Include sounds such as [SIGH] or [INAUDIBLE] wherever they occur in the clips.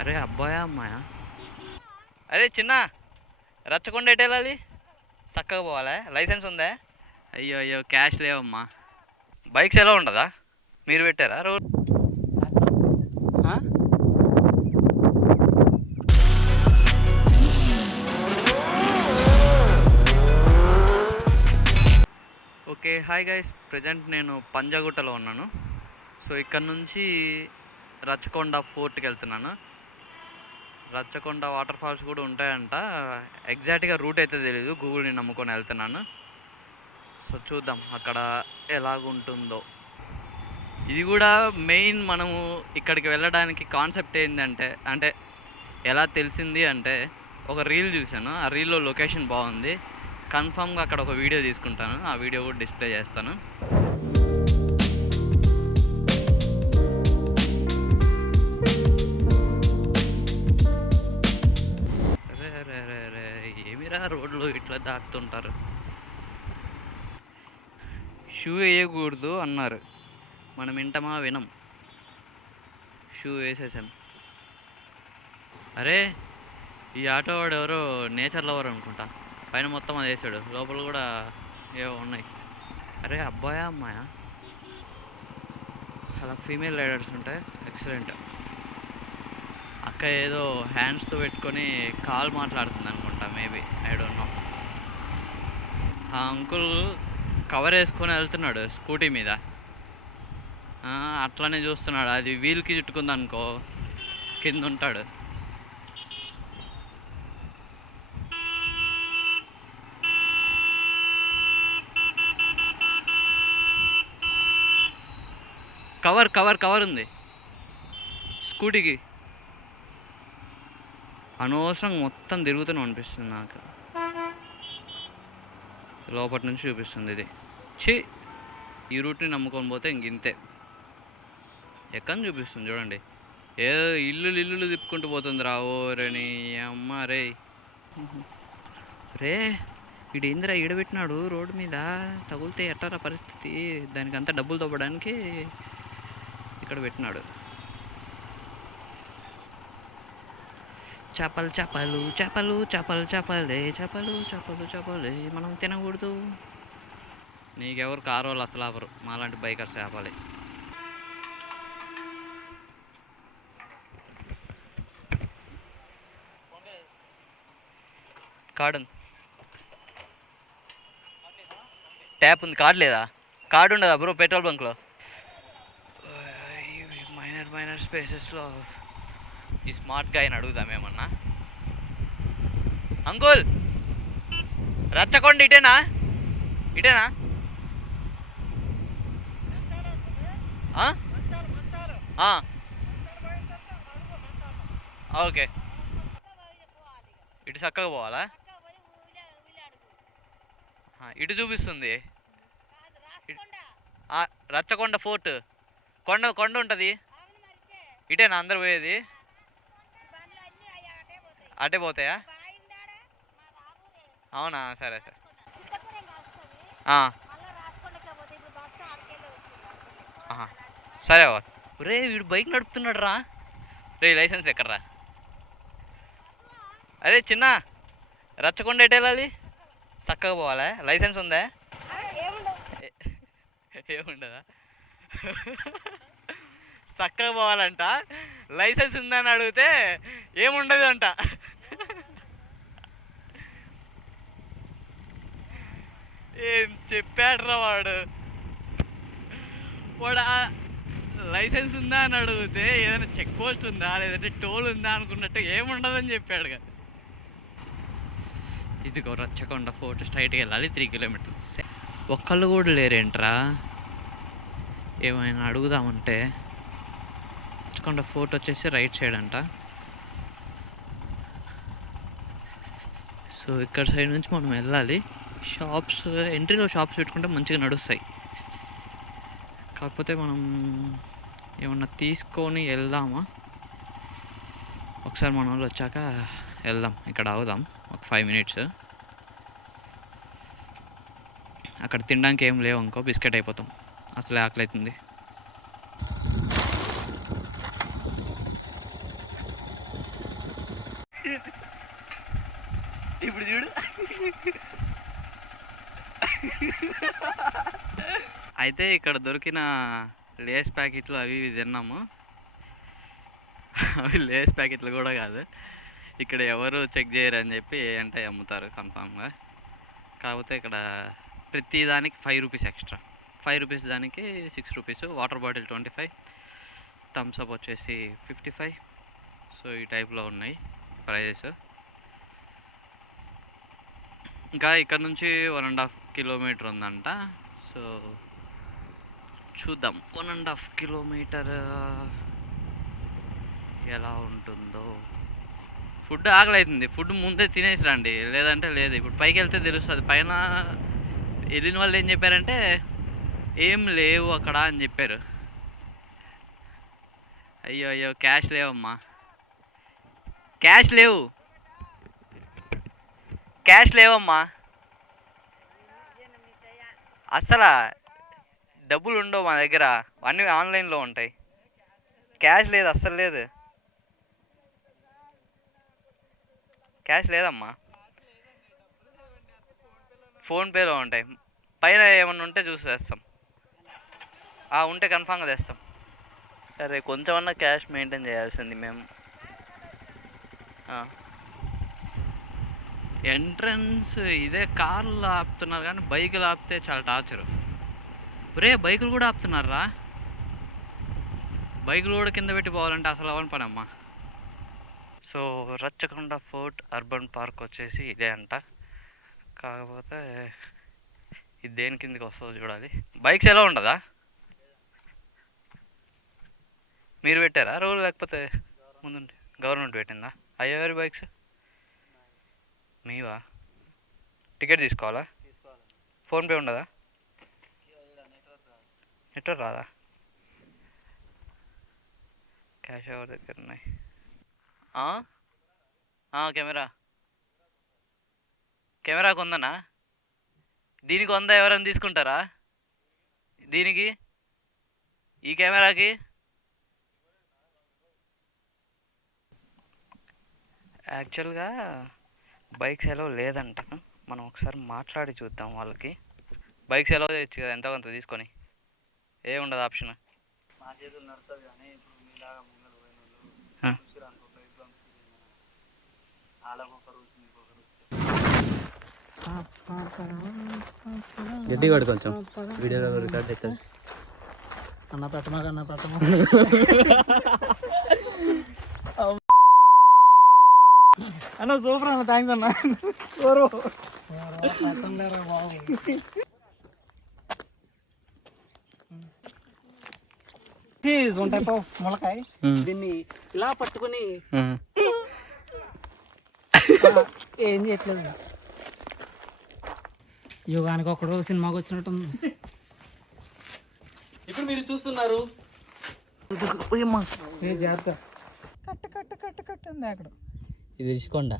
అరే అబ్బాయా అమ్మాయా? అరే చిన్న రచ్చకొండ ఎటు వెళ్ళాలి? చక్కగా పోవాలా? లైసెన్స్ ఉందా? అయ్యో అయ్యో క్యాష్ లేవమ్మా. బైక్స్ ఎలా ఉండదా మీరు పెట్టారా? Road okay hi guys. Present నేను పంజాగుట్టలో ఉన్నాను. సో ఇక్కడ నుంచి రచ్చకొండ ఫోర్ట్కి వెళ్తున్నాను. రచ్చకొండ వాటర్ ఫాల్స్ కూడా ఉంటాయంట. ఎగ్జాక్ట్గా రూట్ అయితే తెలియదు గూగుల్ని నమ్ముకొని వెళ్తున్నాను. సో చూద్దాం అక్కడ ఎలాగుంటుందో. ఇది కూడా మెయిన్ మనము ఇక్కడికి వెళ్ళడానికి కాన్సెప్ట్ ఏంటంటే అంటే ఎలా తెలిసింది అంటే ఒక రీల్ చూశాను. ఆ రీల్లో లొకేషన్ బాగుంది. కన్ఫామ్గా అక్కడ ఒక వీడియో తీసుకుంటాను. ఆ వీడియో కూడా డిస్ప్లే చేస్తాను. రోడ్లో ఇట్లా దాటుతుంటారు షూ వేయకూడదు అన్నారు. మనం వింటమా వినం. షూ వేసేసాం. అరే ఈ ఆటో వాడు ఎవరో నేచర్ లవర్ అనుకుంటా. పైన మొత్తం అది వేసాడు. లోపల కూడా ఏవో ఉన్నాయి. అరే అబ్బాయా అమ్మాయా? అలా ఫీమేల్ రైడర్స్ ఉంటాయి ఎక్సలెంట్. అక్క ఏదో హ్యాండ్స్తో పెట్టుకొని కాల్ మాట్లాడుతుంది అనుకుంటా మేబీ ఐ డోంట్ నో ఆ అంకుల్ కవర్ వేసుకొని వెళ్తున్నాడు స్కూటీ మీద. ఆ, అట్లానే చూస్తున్నాడు. అది వీల్కి చుట్టుకుందనుకో కింద ఉంటాడు. కవర్ కవర్ కవర్ ఉంది. స్కూటీకి అనవసరం మొత్తం తిరుగుతూనే అనిపిస్తుంది నాకు. లోపటి నుంచి చూపిస్తుంది ఇది. ఛీ! ఈ రూట్ని నమ్ముకొని పోతే ఇంక ఇంతే. ఎక్కడ చూపిస్తుంది చూడండి. ఏదో ఇల్లు ఇల్లులు తిప్పుకుంటూ పోతుంది రా. ఓరని అమ్మ రే. రే ఈడు ఏందిరా ఈడబెట్టినాడు రోడ్డు మీద? తగులితే ఎట్టారా పరిస్థితి? దానికి అంతా డబ్బులు తవ్వడానికి ఇక్కడ పెట్టినాడు. చేపలు చేపలు చేపలు చేపలు చేపలే చేపలు చేపలు చేపలే మనం తినకూడదు. నీకెవరు కారు వాళ్ళు అసలు ఆపరు. మాలాంటి బైకర్స్ ఆపాలి. కార్డు ఉంది. ట్యాప్ ఉంది. కార్డు లేదా? కార్డు ఉండదా బ్రో? పెట్రోల్ బంక్లో. మైనర్ మైనర్ స్పేసెస్లో ఈ స్మార్ట్గా ఆయన అడుగుదాం ఏమన్నా? అంకుల్! రచ్చకొండ ఇటేనా? ఇటేనా? ఓకే. ఇటు చక్కగా పోవాలా? ఇటు చూపిస్తుంది. రచ్చకొండ ఫోర్ట్. కొండ కొండ ఉంటుంది. ఇటేనా? అందరు పోయేది? అటే పోతాయా? అవునా? సరే సరే. సరే రే వీడు బైక్ నడుపుతున్నాడు రా రే లైసెన్స్ ఎక్కడరా? అరే చిన్న రచ్చకొండ ఎటు వెళ్ళాలి? చక్కగా పోవాలా? లైసెన్స్ ఉందా? ఏముండదా? చక్కగా పోవాలంట. లైసెన్స్ ఉందని అడిగితే ఏముండదు అంట ఏం చెప్పాడ్రా వాడు? వాడు లైసెన్స్ ఉందా అని అడిగితే ఏదైనా చెక్ పోస్ట్ ఉందా లేదంటే టోల్ ఉందా అనుకున్నట్టు ఏముండదని చెప్పాడు కదా ఇదిగో రచ్చకొండ ఫోర్ట్ స్ట్రైట్కి వెళ్ళాలి త్రీ కిలోమీటర్స్. ఒక్కళ్ళు కూడా లేరేంట్రా? ఏమైనా అడుగుదామంటే. రచ్చకొండ ఫోర్ట్ వచ్చేసి రైట్ సైడ్ అంట. సో ఇక్కడ సైడ్ నుంచి మనం వెళ్ళాలి. షాప్స్ ఎంట్రీలో షాప్స్ పెట్టుకుంటే మంచిగా నడుస్తాయి. కాకపోతే మనం ఏమన్నా తీసుకొని వెళ్దామా? ఒకసారి మన వాళ్ళు వచ్చాక వెళ్దాం. ఇక్కడ అవుదాం ఒక ఫైవ్ మినిట్స్. అక్కడ తినడానికి ఏం లేవు అనుకో బిస్కెట్ అయిపోతాం. అసలే ఆకలి అవుతుంది ఇప్పుడు చూడు. అయితే ఇక్కడ దొరికిన లేస్ ప్యాకెట్లు అవి ఇవి తిన్నాము. అవి లేస్ ప్యాకెట్లు కూడా కాదు. ఇక్కడ ఎవరు చెక్ చేయరు అని చెప్పి అంటే అమ్ముతారు కన్ఫామ్గా. కాకపోతే ఇక్కడ ప్రతి దానికి five rupees extra. Five rupees దానికి six rupees. Water bottle twenty five. Thums Up వచ్చేసి ఫిఫ్టీ ఫైవ్. సో ఈ టైప్లో ఉన్నాయి ప్రైజెస్. ఇంకా ఇక్కడ నుంచి వన్ అండ్ హాఫ్ కిలోమీటర్ ఉందంట. సో చూద్దాం. వన్ అండ్ హాఫ్ కిలోమీటర్ ఎలా ఉంటుందో. ఫుడ్ ఆకలి అవుతుంది ఫుడ్ ముందే తినేసి రండి లేదంటే లేదు. ఇప్పుడు పైకి వెళ్తే తెలుస్తుంది. పైన వెళ్ళిన వాళ్ళు ఏం చెప్పారంటే ఏం లేవు అక్కడ అని చెప్పారు. అయ్యో అయ్యో క్యాష్ లేవమ్మా. క్యాష్ లేవు. క్యాష్ లేవమ్మా. అసలు డబ్బులు ఉండవు మా దగ్గర. అన్నీ ఆన్లైన్లో ఉంటాయి. క్యాష్ లేదు అస్సలు లేదు. క్యాష్ లేదమ్మా. ఫోన్పేలో ఉంటాయి. పైన ఏమన్నా ఉంటే చూసి వేస్తాం ఆ, ఉంటే కన్ఫామ్గా తెస్తాం. సరే కొంచెమన్నా క్యాష్ మెయింటైన్ చేయాల్సింది మేము. ఎంట్రన్స్ ఇదే కార్లు ఆపుతున్నారు కానీ బైకులు ఆపితే చాలా టార్చర్. ఒరే బైకులు కూడా ఆపుతున్నారా బైకులు కూడా కింద పెట్టి పోవాలంటే అసలు అవని పని అమ్మా so Rachakonda fort urban park వచ్చేసి ఇదే అంట. కాకపోతే ఇది దేని కిందకి వస్తుందో చూడాలి. బైక్స్ ఎలా ఉండదా? మీరు పెట్టారా? రూల్ లేకపోతే ముందుండి గవర్నమెంట్ పెట్టిందా? అయ్యేవారి బైక్స్? మీవా? టికెట్ తీసుకోవాలా? ఫోన్పే ఉండదా? నెట్వర్క్ రాదా? క్యాష్ ఎవరి దగ్గర ఉన్నాయి? కెమెరా. కెమెరాకు ఉందనా దీనికి వంద ఎవరైనా తీసుకుంటారా? దీనికి? ఈ కెమెరాకి? యాక్చువల్గా బైక్స్ ఎలా లేదంట. మనం ఒకసారి మాట్లాడి చూద్దాం వాళ్ళకి. బైక్స్ ఎలా తెచ్చు కదా ఎంతో కొంత తీసుకొని? ఏ ఉండదు ఆప్షన్. మా చేతులు నడుస్తుంది కానీ ఇప్పుడు మీలాగా రూల్స్ గట్టి కొడు కొంచెం. వీడియోలో రికార్డ్ అవుతుంది అన్న పెట్టమా అన్న పెట్టమా [LAUGHS] అన్న సూపర్ అన్న థ్యాంక్స్ అన్న. పెట్టలేరా బాబు ఉంటాయి పో ములకాయ దీన్ని ఇలా పట్టుకుని ఏం చేయట్లేదు. యుగానికి ఒకడు సినిమాకి వచ్చినట్టుంది. ఇప్పుడు మీరు చూస్తున్నారు. ఏ జాగ్రత్త. కట్ట కట్ట కట్ట కట్ట ఉంది అక్కడ. ఇది ఇరుచుకోండ?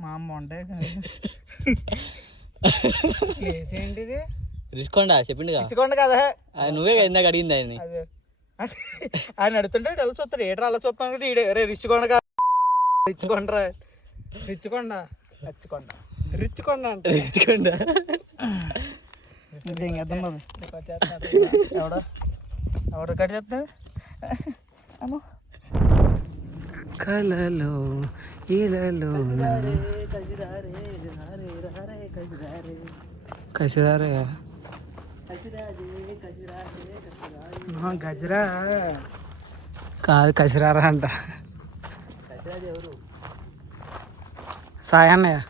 మా అమ్మ ఉంటే ప్లేస్ [LAUGHS] ఏంటిది? ఇరుచుకోండ? చెప్పిండుగా? ఇసుకోండి కదా. నువ్వే ఇందాక అడిగింది ఆయన అదే. ఆయన అడుగుతుంటే అలా చూస్తాడు. ఏట్రా అలా చూస్తాను రే రిచ్చుకొండ కాదు రిచ్చుకొండరా రిచ్చుకొండ రిచ్చుకొండ రిచ్చుకొండ అంటే. ఇరుచుకోండ? ఎవడ? ఎవడ కట్ చేస్తాడు? అమ్మో. కలలో ఇలలో కసిరారే. గజరా కాదు కసిరారా అంట. సాయి అన్నయ్య.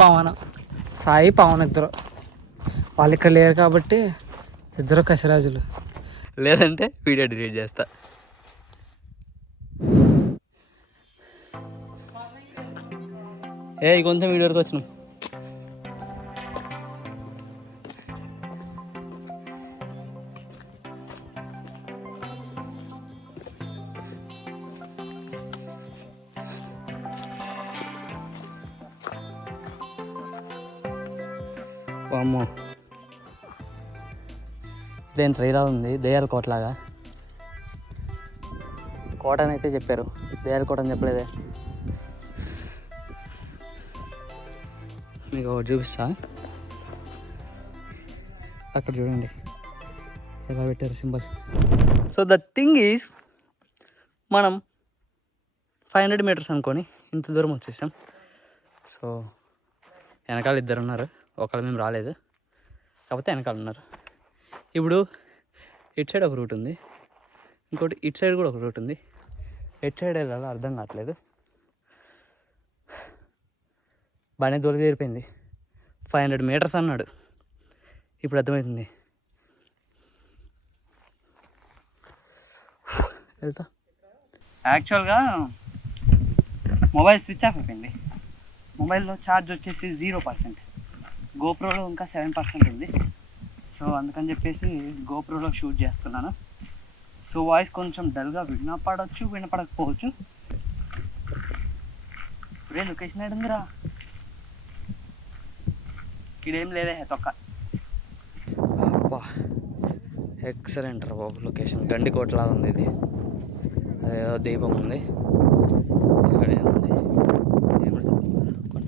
పవన్. సాయి పవన్ ఇద్దరు. వాళ్ళు ఇక్కడ లేరు కాబట్టి ఇద్దరు కసిరాజులు. లేదంటే వీడియో డిలీట్ చేస్తా. ఏ కొంచెం వీడియో వరకు వచ్చినాం. ప్లేన్ ట్రైలా ఉంది? దయ్యాల కోట్లాగా కోట అని అయితే చెప్పారు. దయాల కోట అని చెప్పలేదే. మీకు ఒకటి చూపిస్తా. అక్కడ చూడండి. ఎలా పెట్టారు symbol? So the thing is మనం ఫైవ్ హండ్రెడ్ మీటర్స్ అనుకొని ఇంత దూరం వచ్చేసాం. సో వెనకాల ఇద్దరు ఉన్నారు. ఒకళ్ళు మేము రాలేదు. కాకపోతే వెనకాల ఉన్నారు. ఇప్పుడు ఇటు సైడ్ ఒక రూట్ ఉంది. ఇంకోటి ఇటు సైడ్ కూడా ఒక రూట్ ఉంది. ఎటు సైడ్ వెళ్ళాలో అర్థం కావట్లేదు. బాగానే దూరం చేరిపోయింది. ఫైవ్ హండ్రెడ్ మీటర్స్ అన్నాడు. ఇప్పుడు అర్థమవుతుంది. వెళ్తా. యాక్చువల్గా మొబైల్ స్విచ్ ఆఫ్ అయిపోయింది. మొబైల్లో ఛార్జ్ వచ్చేసి జీరో పర్సెంట్. గోప్రోలో ఇంకా సెవెన్ పర్సెంట్ ఉంది. సో అందుకని చెప్పేసి గోప్రోలో షూట్ చేస్తున్నాను. సో వాయిస్ కొంచెం డల్గా వినపడవచ్చు వినపడకపోవచ్చు. రే లొకేషన్ ఏడుందిరా? ఇడేం లేదే తొక్క. అబ్బా ఎక్సలెంట్ రా బాబు లొకేషన్. గండికోటలాగా ఉంది ఇది. అదేదో దీపం ఉంది. ఇక్కడ ఏముంది?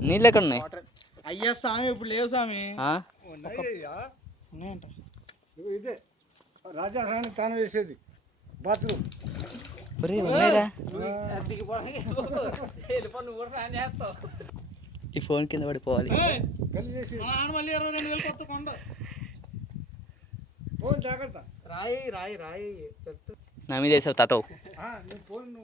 నీళ్ళు ఎక్కడ ఉన్నాయి అయ్యా స్వామి ఇప్పుడు లేవు స్వామి. ఇదే రాజా రాణి తాను వేసేది. బాత్రూమ్. ఈ ఫోన్ కింద పడిపోవాలి. గల్లి చేసి. మా నాన్న మళ్ళీ ఇరవై రెండు వేలు కొత్త కొండ. ఫోన్ జాగ్రత్త. రాయి రాయి రాయి. చెప్తా. నా మీద వేసావు తాతవు. ఫోన్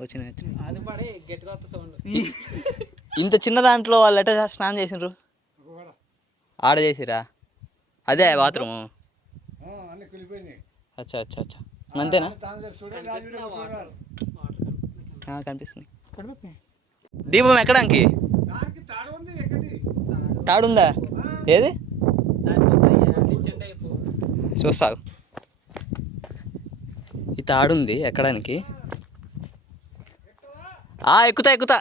వచ్చినాయి వచ్చినాయి. అది పడి గట్టిగా వస్తా సౌండ్. ఇంత చిన్న దాంట్లో వాళ్ళు ఎట్లా స్నానం ఒకవేళ ఆడ చేసిరా? అదే బాత్రూమ్? అచ్చా అచ్చా అచ్చా. అంతేనా? కనిపిస్తుంది. దీపం ఎక్కడానికి? తాడుందా? ఏది? చూస్తావు ఈ తాడుంది ఎక్కడానికి? ఆ ఎక్కుతా ఎక్కుతా.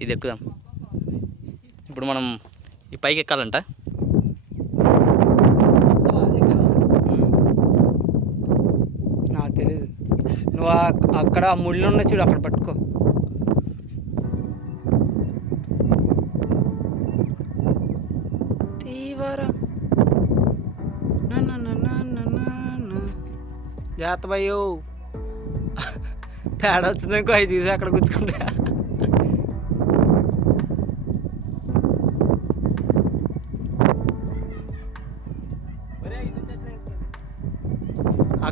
ఇది ఎక్కుదాం. ఇప్పుడు మనం ఈ పైకి ఎక్కాలంట. నాకు తెలీదు. నువ్వు ఆ- అక్కడ ఆ ముళ్ళు ఉన్న చూడు అక్కడ పట్టుకో. తీవర. జాత భయ్యో. తేడా వచ్చిందనుకో అవి చూసి అక్కడ కూర్చుకుంటా.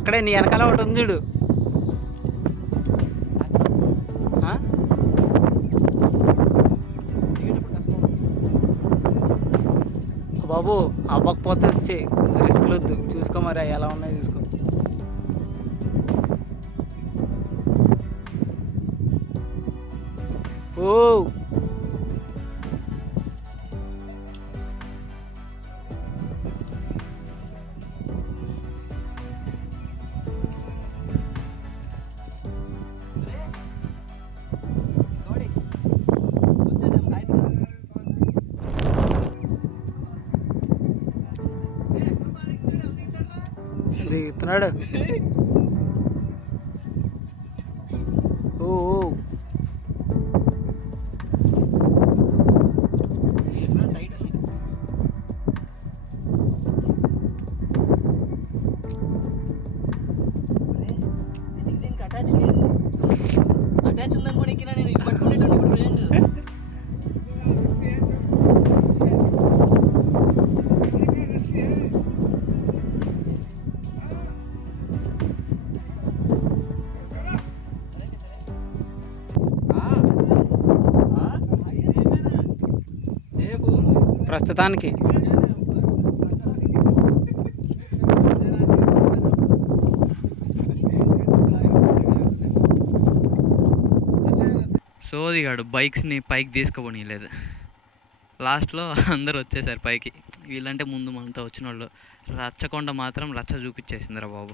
అక్కడే నీ వెనకాల ఒకటి ఉంది చూడు. బాబు అవ్వకపోతే వచ్చే రిస్క్ వద్దు. చూసుకో మరి ఎలా ఉన్నాయి చూసుకో. ఓ! Bây. ప్రస్తుతానికి. సోదిగాడు బైక్స్ని పైకి తీసుకుపోనీయలేదు. లాస్ట్లో అందరు వచ్చేసారు పైకి. వీళ్ళంటే ముందు మనతో వచ్చిన వాళ్ళు రచ్చకొండ మాత్రం రచ్చ చూపించేసిందిరా బాబు.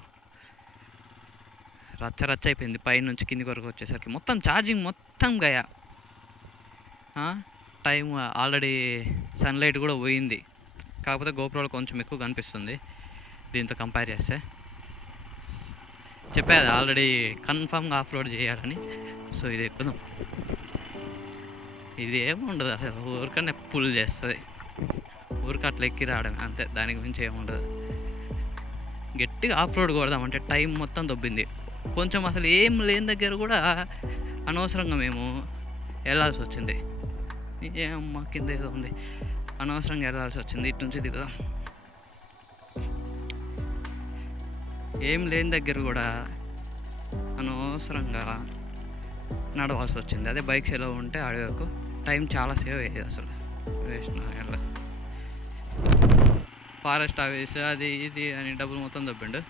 రచ్చ రచ్చ అయిపోయింది. పైనుంచి కింది వరకు వచ్చేసరికి. మొత్తం ఛార్జింగ్ మొత్తం గయా. టైం ఆల్రెడీ సన్లైట్ కూడా పోయింది. కాకపోతే గోపురాలు కొంచెం ఎక్కువ కనిపిస్తుంది. దీంతో కంపేర్ చేస్తే. చెప్పేది ఆల్రెడీ కన్ఫామ్గా అప్లోడ్ చేయాలని. సో ఇది ఎక్కుదాం. ఇది ఏముండదు అసలు ఊరికనే పుల్ చేస్తుంది. ఊరికి అట్లా ఎక్కి రావడం అంతే. దాని మించి ఏముండదు. గట్టిగా అప్లోడ్ కొడదామంటే టైం మొత్తం దొబ్బింది. కొంచెం అసలు ఏం లేని దగ్గర కూడా అనవసరంగా మేము వెళ్ళాల్సి వచ్చింది. ఏమమ్మా కింద ఏదో ఉంది. అనవసరంగా వెళ్ళాల్సి వచ్చింది. ఇటు నుంచి దిగుదాం. ఏం లేని దగ్గర కూడా అనవసరంగా నడవాల్సి వచ్చింది. అదే బైక్స్ ఎలా ఉంటే ఆడే వరకు టైం చాలా సేవ్ అయ్యేది అసలు. వేస్ట్ నా ఫారెస్ట్ ఆఫీస్ అది ఇది అని డబ్బులు మొత్తం దొబ్బిండు.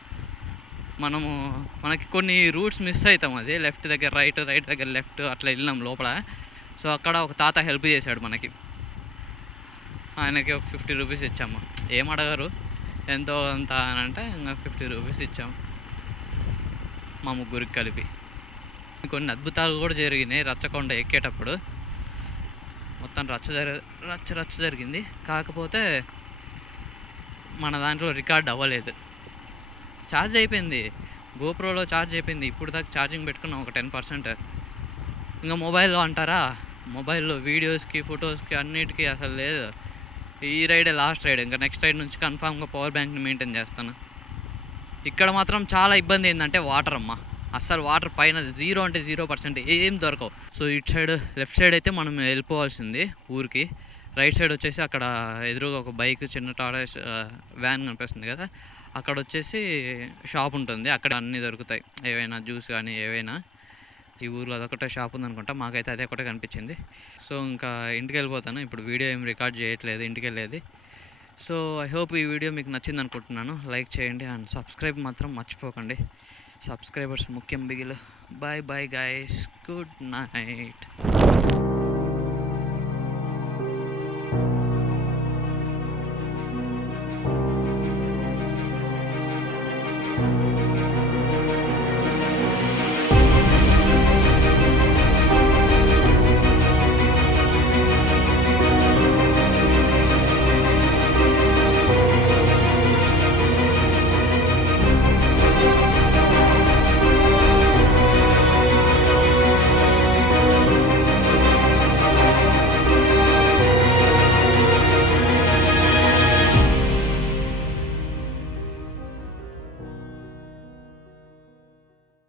మనము మనకి కొన్ని రూట్స్ మిస్ అవుతాం. అది లెఫ్ట్ దగ్గర రైట్ రైట్ దగ్గర లెఫ్ట్ అట్లా వెళ్ళినాం లోపల. సో అక్కడ ఒక తాత హెల్ప్ చేశాడు మనకి. ఆయనకి ఒక ఫిఫ్టీ రూపీస్ ఇచ్చాము. ఏం అడగరు. ఎంతో అంత అని అంటే ఇంకా ఫిఫ్టీ రూపీస్ ఇచ్చాము మా ముగ్గురికి కలిపి. కొన్ని అద్భుతాలు కూడా జరిగినాయి రచ్చకొండ ఎక్కేటప్పుడు. మొత్తం రచ్చ జరి రచ్చ రచ్చ జరిగింది. కాకపోతే మన దాంట్లో రికార్డ్ అవ్వలేదు. ఛార్జ్ అయిపోయింది. గోప్రోలో ఛార్జ్ అయిపోయింది. ఇప్పుడు దాకా ఛార్జింగ్ పెట్టుకున్నాం ఒక టెన్ పర్సెంట్. ఇంకా మొబైల్లో అంటారా? మొబైల్లో వీడియోస్కి ఫొటోస్కి అన్నిటికీ అసలు లేదు. ఈ రైడే లాస్ట్ రైడ్ ఇంకా నెక్స్ట్ రైడ్ నుంచి కన్ఫామ్గా పవర్ బ్యాంక్ని మెయింటైన్ చేస్తాను. ఇక్కడ మాత్రం చాలా ఇబ్బంది ఏంటంటే వాటర్ అమ్మ. అస్సలు వాటర్ పైన జీరో అంటే జీరో పర్సెంట్ ఏం దొరకవు. సో ఇటు సైడ్ లెఫ్ట్ సైడ్ అయితే మనం వెళ్ళిపోవాల్సింది ఊరికి. రైట్ సైడ్ వచ్చేసి అక్కడ ఎదురుగా ఒక బైక్ చిన్న టాటా వ్యాన్ కనిపిస్తుంది కదా. అక్కడ వచ్చేసి షాప్ ఉంటుంది. అక్కడ అన్నీ దొరుకుతాయి. ఏవైనా జ్యూస్ కానీ ఏవైనా. ఈ ఊర్లో అదొకటే షాప్ ఉందనుకుంటా మాకైతే అదే ఒకటే కనిపించింది. సో ఇంకా ఇంటికి వెళ్ళిపోతాను ఇప్పుడు వీడియో ఏం రికార్డ్ చేయట్లేదు ఇంటికి వెళ్ళేది సో ఐ హోప్ ఈ వీడియో మీకు నచ్చింది అనుకుంటున్నాను లైక్ చేయండి అండ్ సబ్స్క్రైబ్ మాత్రం మర్చిపోకండి. సబ్స్క్రైబర్స్ ముఖ్యం బిగిలు bye bye guys good night